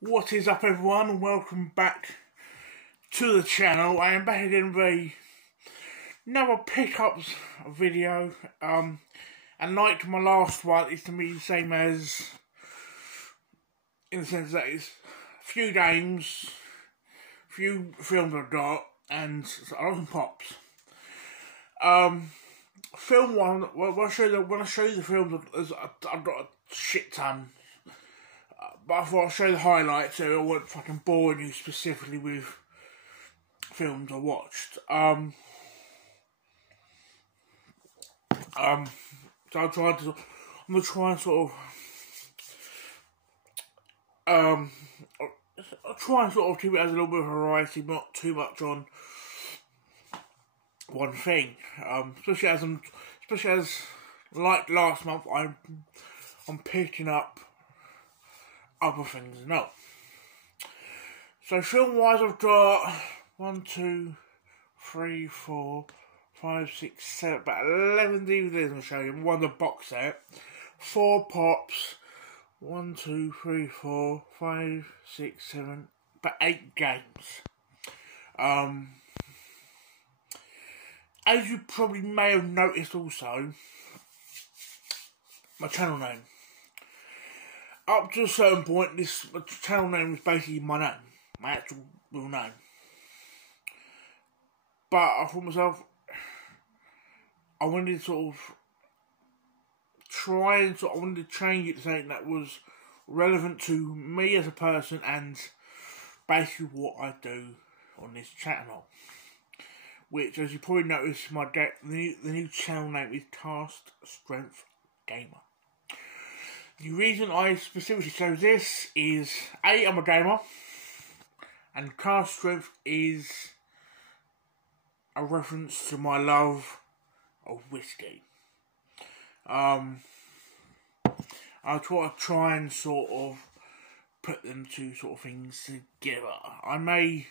What is up, everyone, and welcome back to the channel. I am back again with another pickups video, and like my last one, it's to me the same as, in the sense that it's a few games, a few films I've got, and a lot of pops. Film one, when I show you the films, I've got a shit ton. But I thought I'd show you the highlights so I won't fucking bore you specifically with films I watched. So I'm gonna try and sort of I'll try and sort of keep it as a little bit of variety, not too much on one thing. Especially as like last month, I'm picking up other things as well. So film wise, I've got 1, 2, 3, 4, 5, 6, 7, about 11 DVDs I'll show you. One of the box set, 4 pops, 1, 2, 3, 4, 5, 6, 7, about 8 games. As you probably may have noticed also, my channel name. Up to a certain point, this channel name was basically my name, my actual real name. But I thought myself, I wanted to sort of I wanted to change it to something that was relevant to me as a person and basically what I do on this channel. Which, as you probably noticed, the new channel name is Cast Strength Gamer. The reason I specifically chose this is, A, I'm a gamer, and Cast Strength is a reference to my love of whiskey. I thought I'd try and sort of put them two sort of things together. I may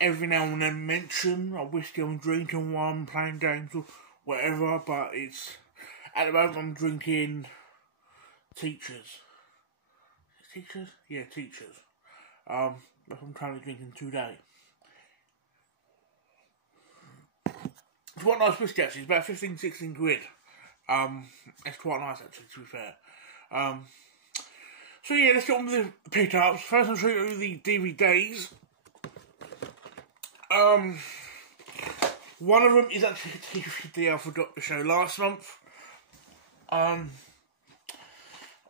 every now and then mention a whiskey I'm drinking while I'm playing games or whatever, but it's, at the moment I'm drinking Teachers. Teachers? Yeah, Teachers. That's what I'm currently drinking today. It's quite nice whiskey actually, it's about 15-16 quid. It's quite nice actually, to be fair. So yeah, let's get on with the pickups. First I'll show you the DVDs. One of them is actually a DVD I forgot to show last month.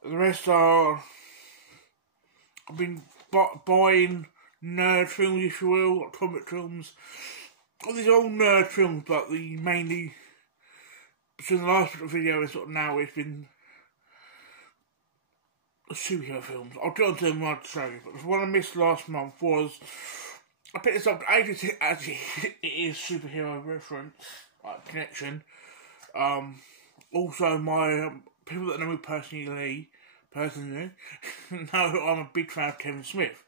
The rest are, I've been buying nerd films, if you will, like comic films. All these old nerd films, but mainly, since the last video and sort of now, it's been superhero films. I'll get onto them when I show you, but the one I missed last month was, I picked this up, actually it is superhero reference, like connection. Also my, people that know me personally know I'm a big fan of Kevin Smith.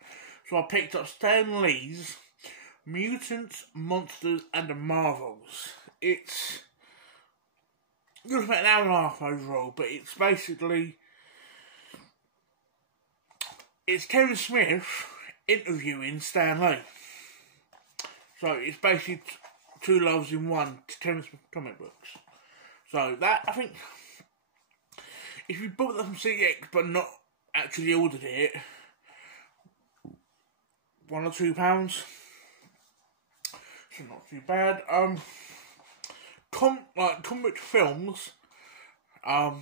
So I picked up Stan Lee's Mutants, Monsters and the Marvels. It's about an hour and a half overall, but it's basically, it's Kevin Smith interviewing Stan Lee. So it's basically two loves in one, Kevin Smith comic books. So that, I think, if you bought that from CX but not actually ordered it, £1 or £2, so not too bad. Comic films, because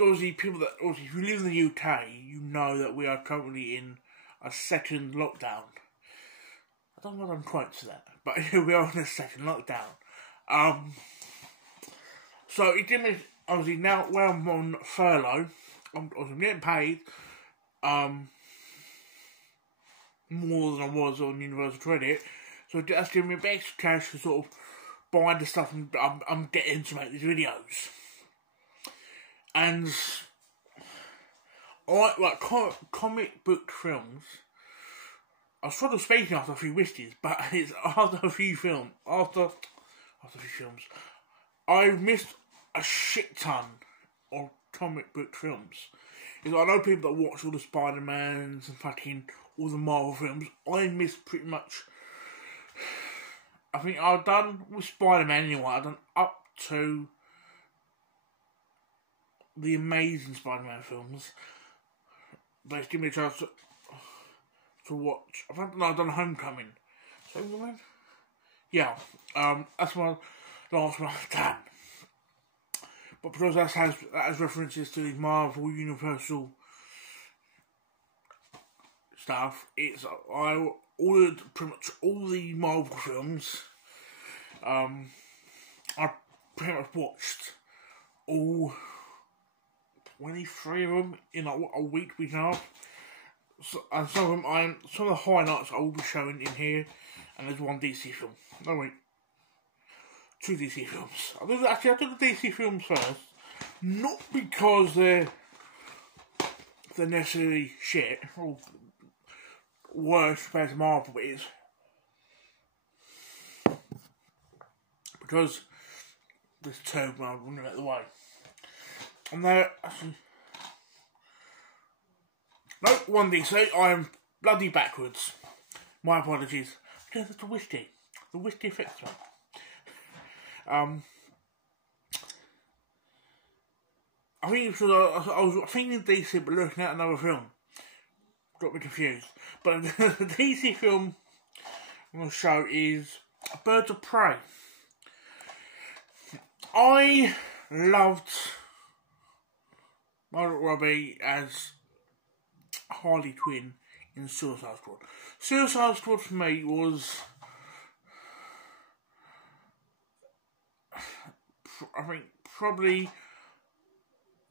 obviously if you live in the UK, you know that we are currently in a second lockdown. I don't know what I'm quotes to that, but we are in a second lockdown. So it did me, obviously now where I'm on furlough, I'm getting paid more than I was on Universal Credit, so that's giving me a bit extra cash to sort of buy the stuff I'm getting to make these videos. And I like comic book films. I was sort of speaking after a few whiskeys, but it's after a few films. I've missed a shit ton or comic book films. Because I know people that watch all the Spider-Mans and fucking all the Marvel films. I miss pretty much. I think I've done with Spider-Man anyway. I've done up to the Amazing Spider-Man films. But it's given me a chance to watch. I've done Homecoming. So, yeah, that's my last one I've done. But because that has references to the Marvel Universal stuff, I ordered pretty much all the Marvel films. I pretty much watched all 23 of them in like a week and a half. So, and some of the highlights I will be showing in here, and there's one DC film. No wait, 2 DC films. I took the DC films first, not because they're necessarily shit or worse compared to Marvel, but it's because there's 2 I'll run it out of the way. And they're actually no, 1 DC, I am bloody backwards. My apologies. Because it's the whiskey. The whiskey affects me. I think it's because I was thinking DC but looking at another film. Got me confused. But the DC film I'm going to show is Birds of Prey. I loved Margot Robbie as Harley Quinn in Suicide Squad. Suicide Squad for me was, I think, probably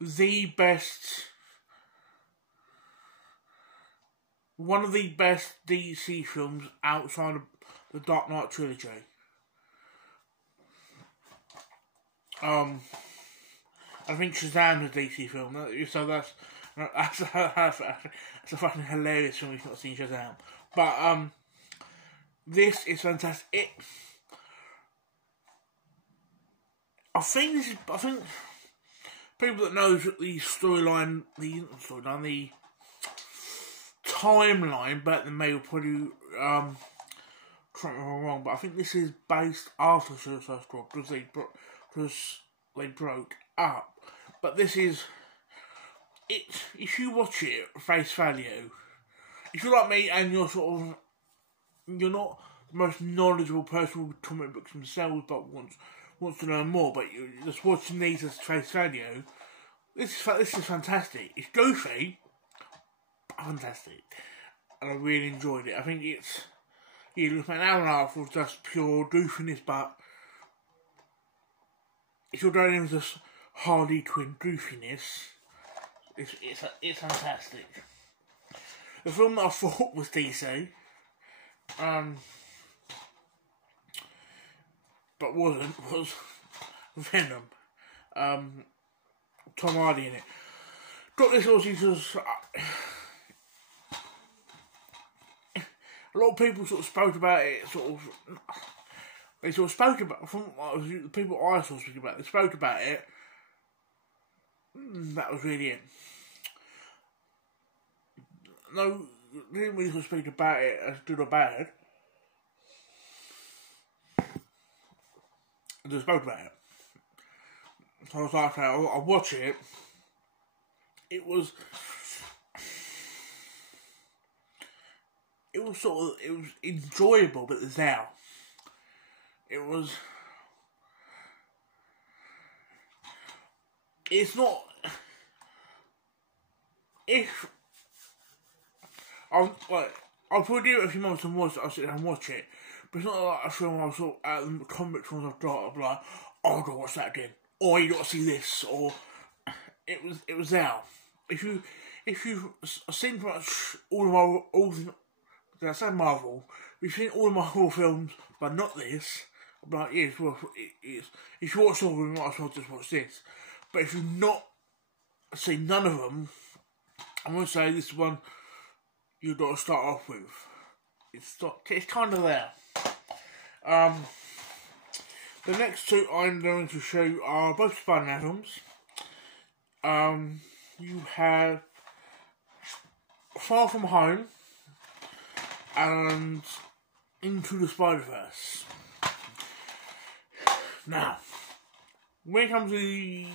the best, one of the best DC films outside of the Dark Knight trilogy. I think Shazam is a DC film, so that's a fucking hilarious film if you've not seen Shazam. But this is fantastic. I think people that know the storyline, the timeline, but they may probably correct me if I'm wrong. But I think this is based after Suicide Squad because they broke up. But this is it. If you watch it face value, if you're like me and you're not the most knowledgeable person with comic books themselves, but wants to learn more, but you're just watching these as face value, this is fantastic. It's goofy, but fantastic, and I really enjoyed it. I think you look at an hour and a half of just pure goofiness, but if you're going into this Harley Quinn goofiness, it's fantastic. The film that I thought was DC, but wasn't, was Venom. Tom Hardy in it. Got this obviously because a lot of people sort of spoke about it, they sort of spoke about, from the people I saw speak about, they spoke about it. That was really it. No, they didn't really speak about it as good or bad. They spoke about it. So I was like, okay, I'll watch it. It was enjoyable, but it's now. It's not, if, I'll probably do it a few months and I'll sit down and watch it, but it's not like a film I saw at the comic films I've got, I'll be like, oh, I've got to watch that again, or you got to see this, or, it was there. If you've seen pretty much did I say Marvel? If you've seen all the Marvel films, but not this, I'm like, yeah, if you watch all of them, you might as well just watch this. But if you've not seen none of them, I'm going to say this one you've got to start off with. It's kind of there. The next 2 I'm going to show you are both Spider-Man films. You have Far From Home and Into the Spider-Verse. Now, when it comes to the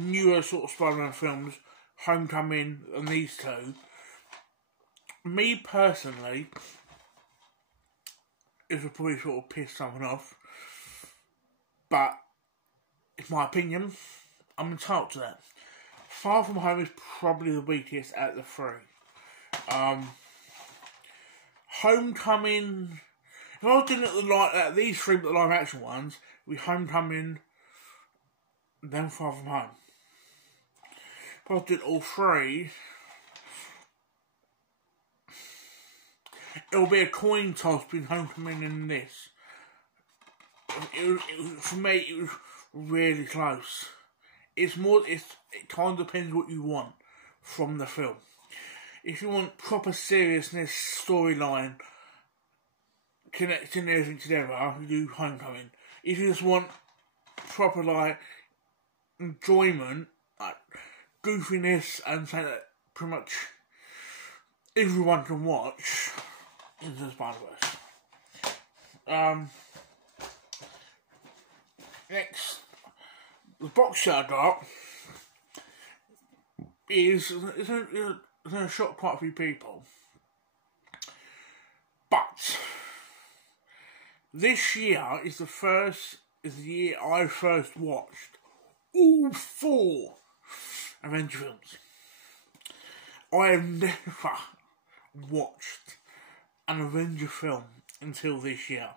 newer sort of Spider-Man films, Homecoming and these two, me personally, it would probably sort of piss someone off, but it's my opinion. I'm entitled to that. Far From Home is probably the weakest at the three. Homecoming, if I was looking at these three but the live action ones, it would be Homecoming, then Far From Home. If I was doing all three, it'll be a coin toss between Homecoming and this. For me, it was really close. It kind of depends what you want from the film. If you want proper seriousness, storyline, connecting everything together, you do Homecoming. If you just want proper, like, enjoyment, like, goofiness, and something that pretty much everyone can watch, Into the Spider-Verse. Next, the box set I got is it's going to shock quite a few people, but this year is the year I first watched all 4 Avenger films. I have never watched an Avenger film until this year.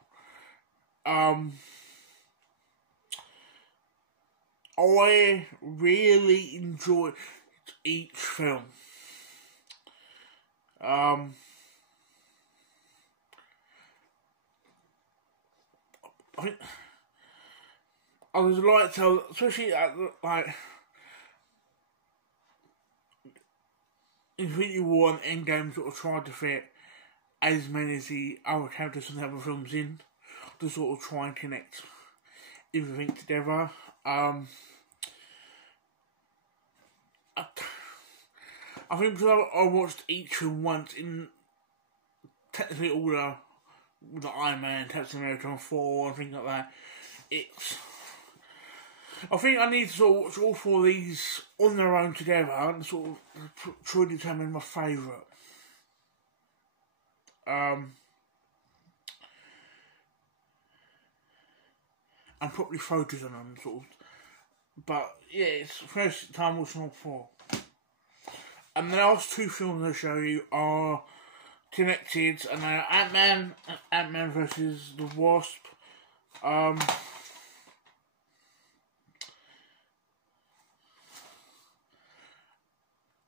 I really enjoyed each film. I think I was like to, especially at Infinity War and Endgame sort of tried to fit as many as the other characters from the other films in, to sort of try and connect everything together. I think because I watched each film once in technically all the Iron Man, Captain America 4 and things like that, I think I need to sort of watch all 4 of these on their own together and sort of try to determine my favourite. And probably focus on them, sort of. But yeah, it's the first time watching all 4. And the last 2 films I'll show you are connected, and they are Ant-Man versus the Wasp.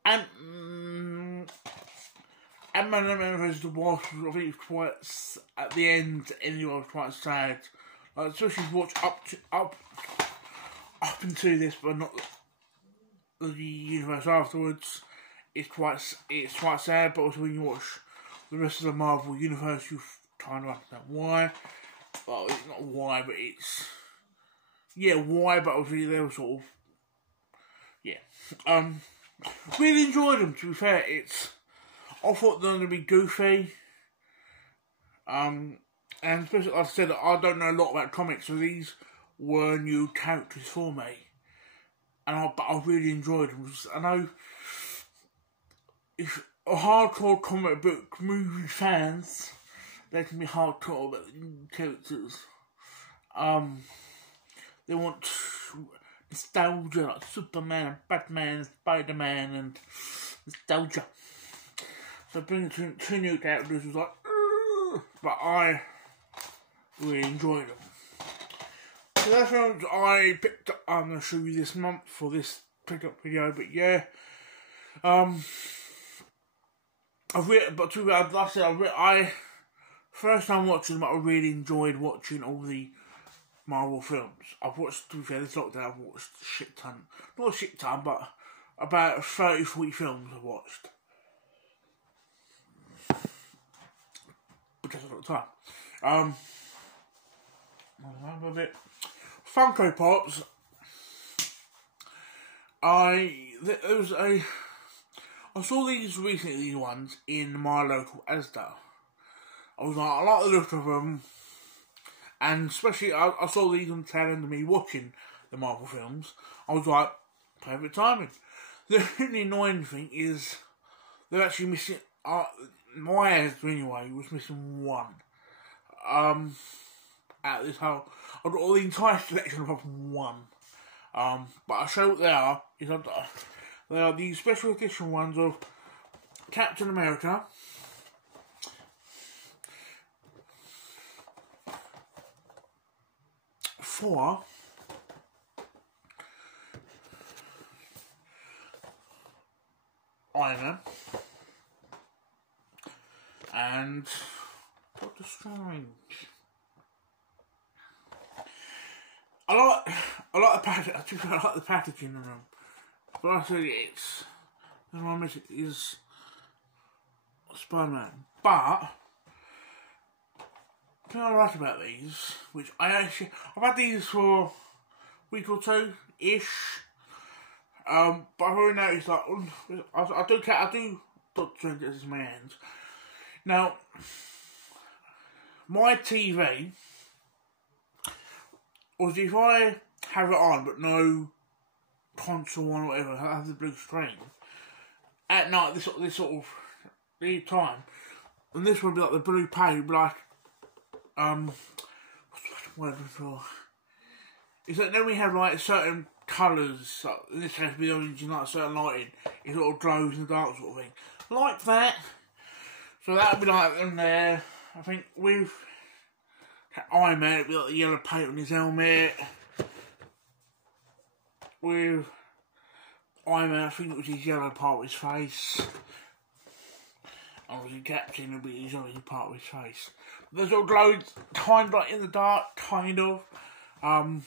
Ant-Man versus the Wasp, I think it's quite, at the end, anyway, was quite sad. Like, especially if you watch up until this, but not the universe afterwards. It's quite sad, but also when you watch the rest of the Marvel universe, you kind of understand why. Well, it's not why, but it's why, but obviously they were sort of really enjoyed them. To be fair, I thought they were going to be goofy, and especially like I said, I don't know a lot about comics, so these were new characters for me, but I really enjoyed them. I know if hardcore comic book movie fans, they can be hardcore about the new characters. They want nostalgia, like Superman and Batman and Spider-Man and nostalgia. So bringing 2 new characters was like, but I really enjoyed them. So that's what I picked up. I'm going to show you this month for this pick-up video, but yeah. First time watching them, I really enjoyed watching all the Marvel films. I've watched, to be fair, this lockdown, I've watched a shit ton. Not a shit ton, but about 30-40 films I've watched. But that's a lot of time. A bit. Funko Pops. there was a. I saw these recently, these ones in my local Asda. I was like, I like the look of them, and especially I saw these on the tail end of me watching the Marvel films. I was like, perfect timing. The only annoying thing is they're actually missing. My Asda anyway was missing one. Out of this whole, I've got all the entire selection apart from one. But I'll show what they are. They are the special edition ones of Captain America, Thor, Iron Man, and Doctor Strange. I like the packaging. I like the packaging in them. But I say the one missing is Spider-Man. But the thing I like about these, which I've had these for a week or two ish. But I've already noticed like I do Doctor Strange in my hands. Now, my TV, or if I have it on but no console or whatever, I have the blue screen at night, this sort of time, and this would be like the blue page, like what's the for? Is that then we have like certain colours, like in this case be orange and like certain lighting, it sort of glows in the dark sort of thing, like that. So that would be like in there. I think with Iron Man, it'd be like the yellow paint on his helmet. With Iron Man, I think it was his yellow part of his face. And with the Captain, it'd be his orange part of his face. There's all glows, kind of like in the dark, kind of. I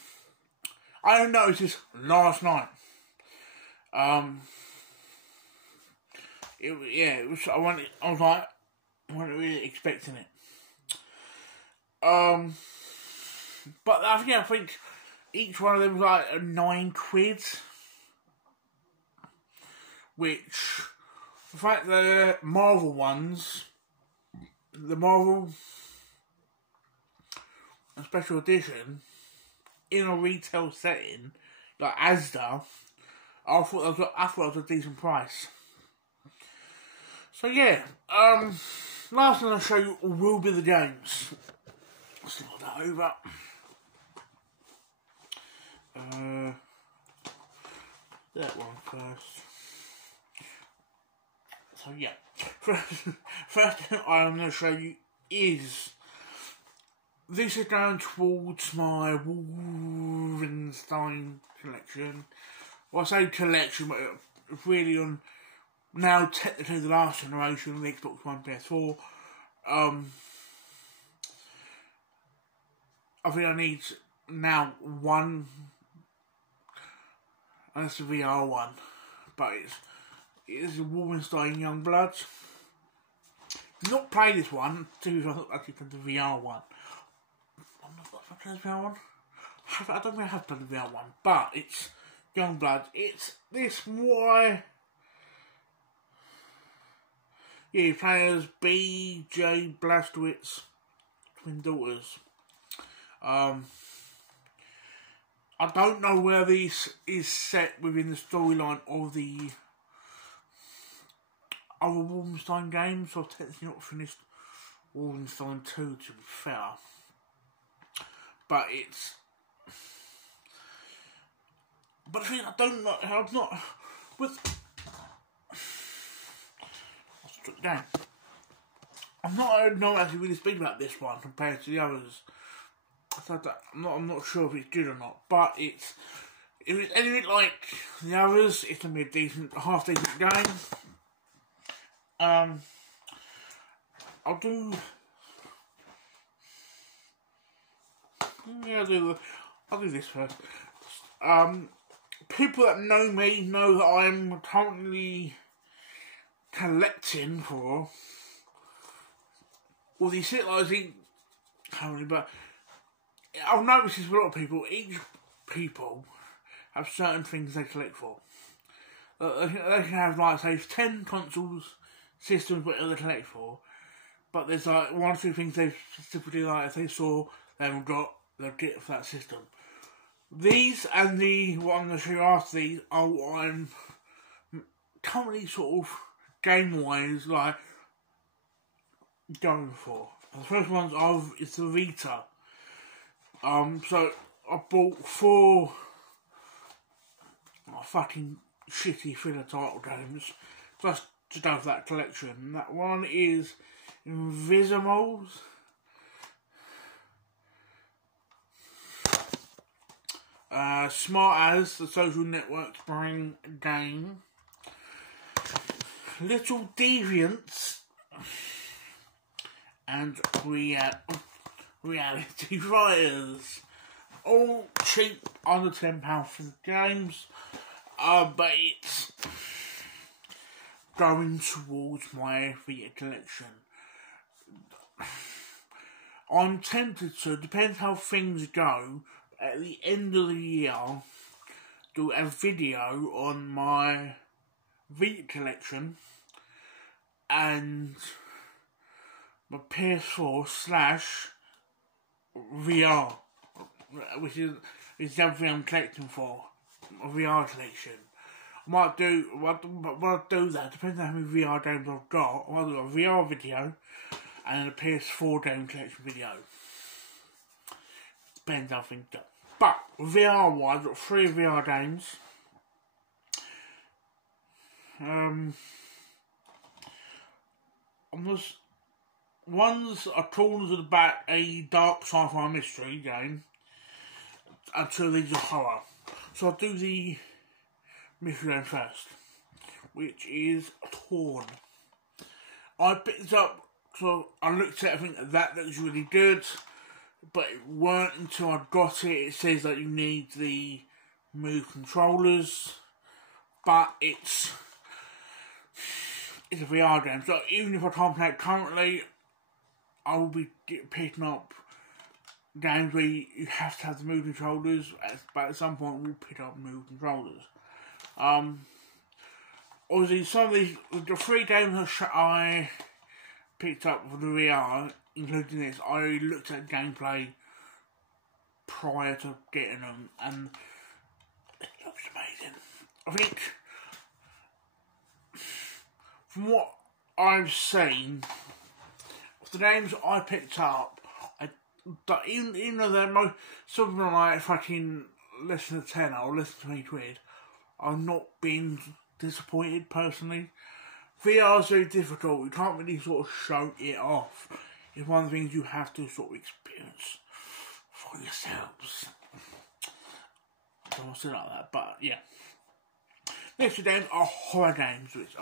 only noticed this last night. It was. I was like, I wasn't really expecting it. But I think each one of them was like £9, which the fact the Marvel ones, the Marvel special edition in a retail setting like Asda, I thought that was a decent price. So yeah, last thing I'll show you will be the games. Let's look that over. That one first. So yeah, first thing I'm going to show you is, this is going towards my Wolfenstein collection. Well, I say collection, but it's really on now technically the last generation of the Xbox One, PS4. I think I need now one, and it's the VR one, but it's Wolfenstein Youngbloods. Not play this one, to actually play the VR one. I'm not going to play the VR one. I don't think I have played the VR one, but it's Youngblood. It's this why. Yeah, you play as B.J. Blazkowicz twin daughters. I don't know where this is set within the storyline of the other Wolfenstein games. So I've technically not finished Wolfenstein 2, to be fair. But it's... But the thing I don't know, I'm not... With... I'll strip down. I'm not actually really speaking about this one compared to the others. I'm not sure if it's good or not, but if it's anything like the others, it's gonna be a half decent game. I'll do this first. People that know me know that I'm currently collecting for all these shit like currently, but I've noticed this with a lot of people. Each people have certain things they collect for. They can have, like, say, 10 consoles, systems, whatever they collect for. But there's, like, one or two things they specifically like. If they saw they haven't got, they'll get it for that system. These and the what I'm going to show you after these are what I'm currently sort of game-wise, like, going for. The first one's is the Vita. So I bought 4 fucking shitty filler title games just to go for that collection. That one is Invisimals. Smart As, the social network brain game. Little Deviants. And Reality Fighters. All cheap, under £10 for the games. But it's going towards my Vita collection. I'm tempted to, depends how things go, at the end of the year, do a video on my Vita collection and my PS4 / VR, which is something I'm collecting for, a VR collection. I might do, when I do that, depending on how many VR games I've got, I might do a VR video and a PS4 game collection video. Depends how things go. But VR wise, I've got 3 VR games. One's a Corners of the Back, a dark sci-fi mystery game, and 2 of these are horror. So I'll do the mystery game first, which is Torn. I picked it up, so I looked at it, I think that looks really good, but it weren't until I got it. It says that you need the Move controllers, but it's a VR game, so even if I can't play it currently, I will be picking up games where you have to have the Move controllers, but at some point we'll pick up Move controllers. Obviously, some of the 3 games I picked up for the VR, including this, I looked at gameplay prior to getting them, and it looks amazing. I think, from what I've seen, the games I picked up, even though they're some of them are like fucking less than a tenner or less than 20 quid, I'm not being disappointed personally. VR is very difficult. You can't really sort of show it off. It's one of the things you have to sort of experience for yourselves. I don't want to say it like that, but yeah. Next 2 games are horror games, which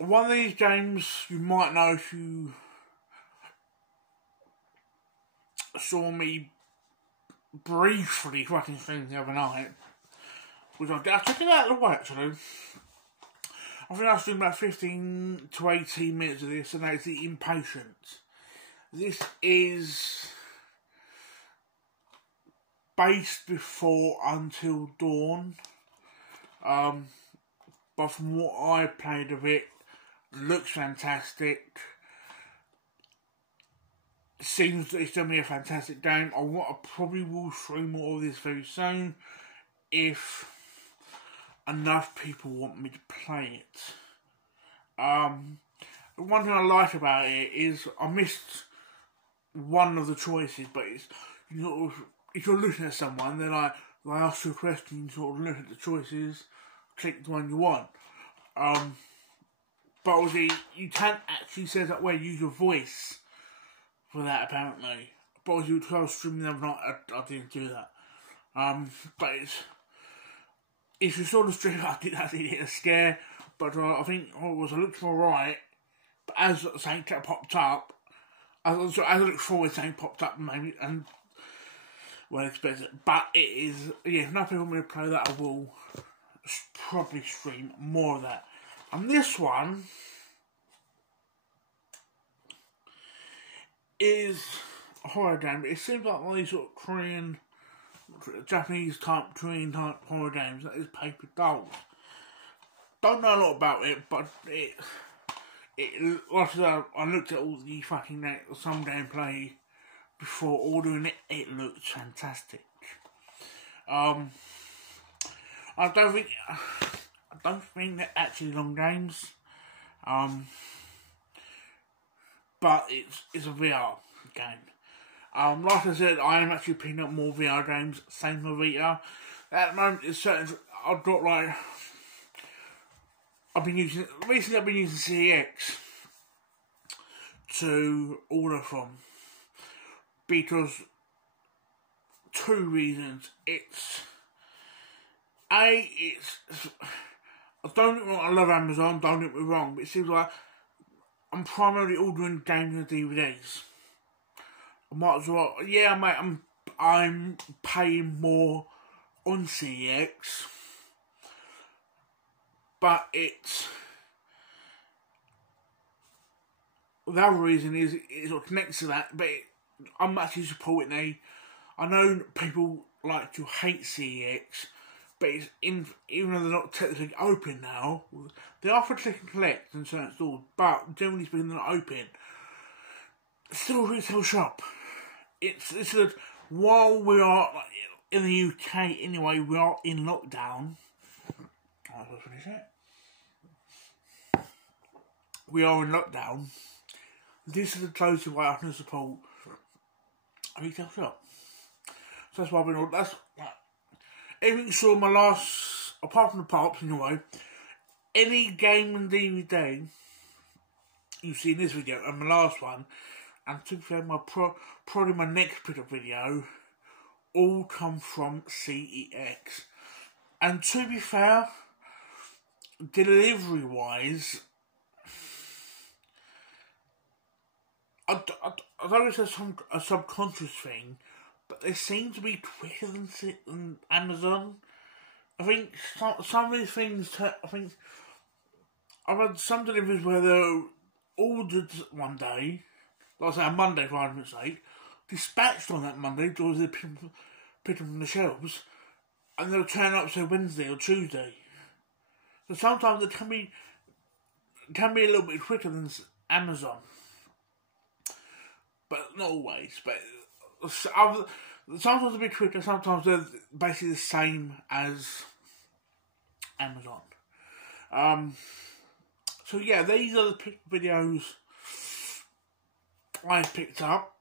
one of these games you might know if you saw me briefly fucking stream the other night, which I took it out of the way actually. I think I streamed about 15 to 18 minutes of this, and that's The Impatient. This is based before Until Dawn, but from what I played of it, looks fantastic. Seems that it's going to be a fantastic game. I probably will stream more of this very soon if enough people want me to play it. One thing I like about it is I missed one of the choices, but it's if you're looking at someone, they're like, they ask you a question, you sort of look at the choices, click the one you want. But obviously, you can't actually set up where you use your voice for that, apparently. But obviously, because I was streaming the other night, I didn't do that. But if you saw the stream, I did hit a scare. But I think I looked alright. But as something popped up, as I looked forward, something popped up maybe, and well, expect it. But it is, yeah, if enough people want me to play that, I will probably stream more of that. And this one is a horror game. It seems like one of these sort of Japanese type, Korean type horror games that is Paper Dolls. don't know a lot about it, but like I said, I looked at all the fucking some gameplay before ordering it. It looked fantastic. I don't think they're actually long games. But it's a VR game. Like I said, I am actually picking up more VR games. Same for Vita. At the moment, it's certain. I've got like. Recently I've been using CEX to order from, because two reasons. I don't get me wrong, I love Amazon, don't get me wrong, but it seems like I'm primarily ordering games and DVDs. I might as well, yeah mate, I'm paying more on CEX, but the other reason is it sort of connects to that, but I'm actually supporting I know people like to hate CEX, but even though they're not technically open now, they offer click and collect in certain stores, but generally speaking they're not open. It's still a retail shop. It's that while we are, in the UK anyway, we are in lockdown. I'll finish it. We are in lockdown. This is the closest way I can support a retail shop. So that's why I've been. That's everything saw my last, apart from the pops anyway. Any game and DVD you see in this video and my last one, and to be fair, probably my next bit of video, all come from CEX. And to be fair, delivery wise, I don't know if it's a subconscious thing, but they seem to be quicker than Amazon. I think some of these things, I think I've had some deliveries where they're ordered one day, like I say, on Monday for argument's sake, dispatched on that Monday because they pick them from the shelves, and they'll turn up say Wednesday or Tuesday. So sometimes it can be a little bit quicker than Amazon, but not always. But sometimes a bit quicker, sometimes they're basically the same as Amazon. So yeah, these are the videos I picked up.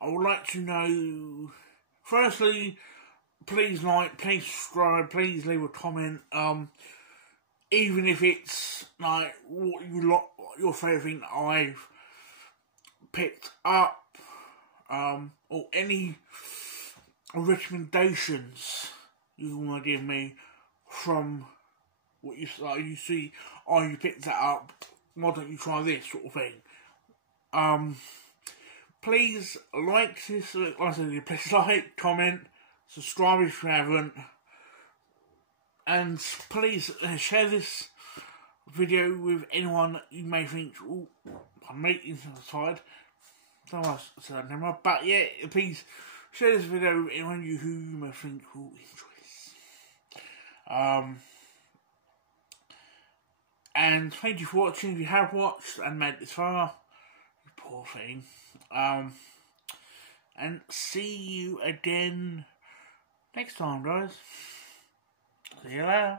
I would like to know, firstly, please like, please subscribe, please leave a comment, even if it's like what your favourite thing I've picked up, or any recommendations you want to give me from what you see, oh, you picked that up, why don't you try this sort of thing. Please like this, like I said, please like, comment, subscribe if you haven't, and please share this video with anyone you may think, oh, I'm making inside. Don't know what I said that number, but yeah, please share this video with anyone who you may think will enjoy this. And thank you for watching if you have watched and made this far. You poor thing. And see you again next time, guys. See you later.